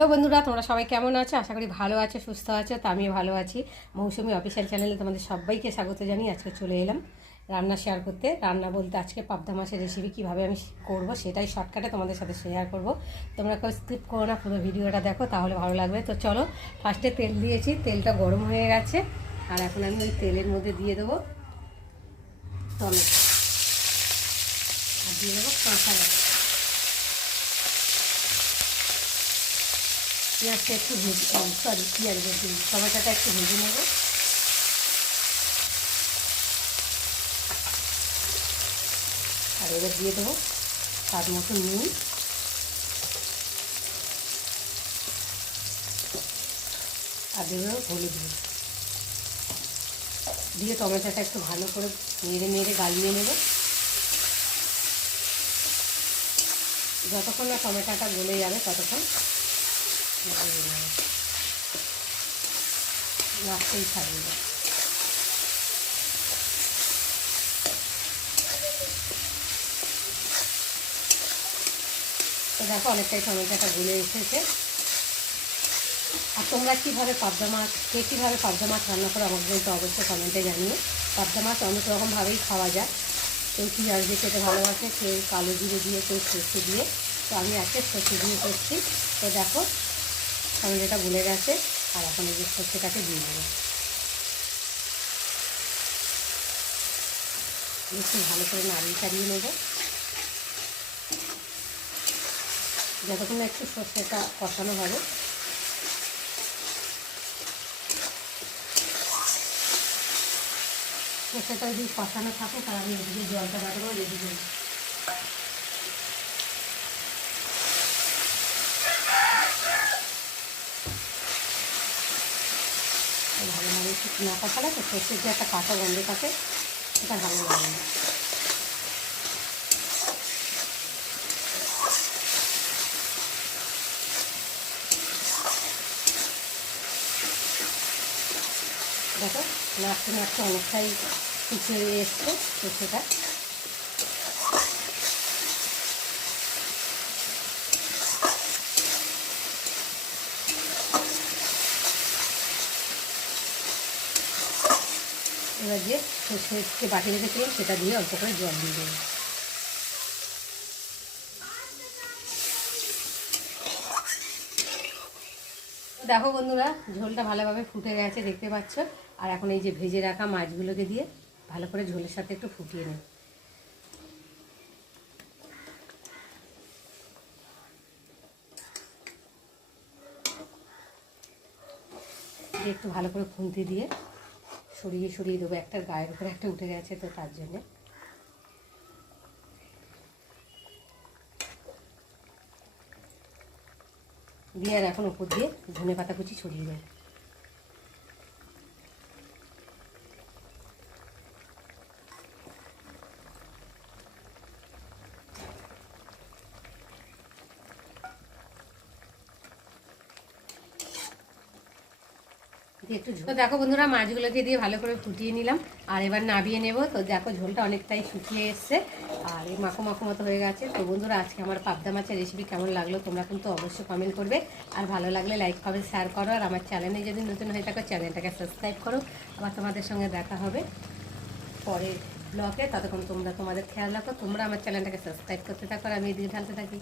তো বন্ধুরা, তোমরা সবাই কেমন আছো? আশা করি ভালো আছো, সুস্থ আছো। তো আমিও ভালো আছি। মৌসুমি অফিসিয়াল চ্যানেলে তোমাদের সবাইকে স্বাগত জানিয়ে আজকে চলে এলাম রান্না শেয়ার করতে। রান্না বলতে আজকে পাবদা মাছের রেসিপি কীভাবে আমি করব সেটাই শর্টকাটে তোমাদের সাথে শেয়ার করব। তোমরা কেউ স্কিপ করো না, পুরো ভিডিওটা দেখো, তাহলে ভালো লাগবে। তো চলো, ফার্স্টে তেল দিয়েছি, তেলটা গরম হয়ে গেছে। আর এখন আমি ওই তেলের মধ্যে দিয়ে দেবো টমেটো, আর দিয়ে দেবো কাঁচা লঙ্কা। পেঁয়াজটা একটু ভেজে, টমেটোটা একটু ভেজে নেবো। আর এবার দিয়ে দেবো স্বাদ মতো নুন, আর দেবো হলুদ গুঁড়ো দিয়ে টমেটোটা একটু ভালো করে নেড়ে নেড়ে গালিয়ে নেব। যতক্ষণ না টমেটোটা গলে যাবে ততক্ষণ নাড়তেই থাকবে। তো দেখো, অনেকটাই টমেটোটা গলে এসেছে। আর তোমরা কীভাবে পাবদা মাছ, কীভাবে পাবদা মাছ রান্না করো আমাকে কিন্তু অবশ্যই কমেন্টে জানিয়ে। পাবদা মাছ অনেক রকমভাবেই খাওয়া যায়। কেউ পেঁয়াজ দিয়ে খেতে ভালোবাসে, কেউ কালো জিরে দিয়ে, কেউ সর্ষে দিয়ে। তো আমি আজকে সর্ষে দিয়ে করছি। তো দেখো, টমেটোটা গলে গেছে। আর এখন এই যে সর্ষেটাকে দিয়ে দেবো, একটু ভালো করে নাড়িয়ে চাড়িয়ে নেবো যতক্ষণ না একটু সর্ষেটা কষানো হবে। সর্ষেটা যদি কষানো থাকে তাহলে আমি এদিকে জলটা বাড়াবো রেডি করি। ভালোভাবে একটু না কষালে তো সর্ষের যে একটা কাঁচা গন্ধ থাকে সেটা ভালো লাগে না। দেখো, নাড়তে নাড়তে অনেকটাই শুকিয়ে এসছে সর্ষেটা। এবার যে সর্ষেকে বাটি রেখেছিলাম সেটা দিয়ে অল্প করে জল দিয়ে দেবো। দেখো বন্ধুরা, ঝোলটা ভালোভাবে ফুটে গেছে, দেখতে পাচ্ছ। আর এখন এই যে ভেজে রাখা মাছগুলোকে দিয়ে ভালো করে ঝোলের সাথে একটু ফুটিয়ে নেব। একটু ভালো করে খুন্তি দিয়ে সরিয়ে সরিয়ে দেবো, একটা গায়ের উপরে একটা উঠে গেছে, তো তার জন্যে। দিয়ে আর এখন উপর দিয়ে ধনে পাতা কুচি ছড়িয়ে দেবো। একটু ঝোল, দেখো বন্ধুরা, মাছগুলোকে দিয়ে ভালো করে ফুটিয়ে নিলাম। আর এবার নাবিয়ে নেব। তো দেখো, ঝোলটা অনেকটাই শুকিয়ে এসছে আর এই মাখো মাখো মতো হয়ে গেছে। তো বন্ধুরা, আজকে আমার পাবদা মাছের রেসিপি কেমন লাগলো তোমরা কিন্তু অবশ্যই কমেন্ট করবে। আর ভালো লাগলে লাইক কমেন্ট শেয়ার করো। আর আমার চ্যানেলে যদি নতুন হয়ে থাকো চ্যানেলটাকে সাবস্ক্রাইব করো। আবার তোমাদের সঙ্গে দেখা হবে পরের ব্লগে। ততক্ষণ তোমরা তোমাদের খেয়াল রাখো, তোমরা আমার চ্যানেলটাকে সাবস্ক্রাইব করতে থাকো আর আমি এদিকে ঢালতে থাকি।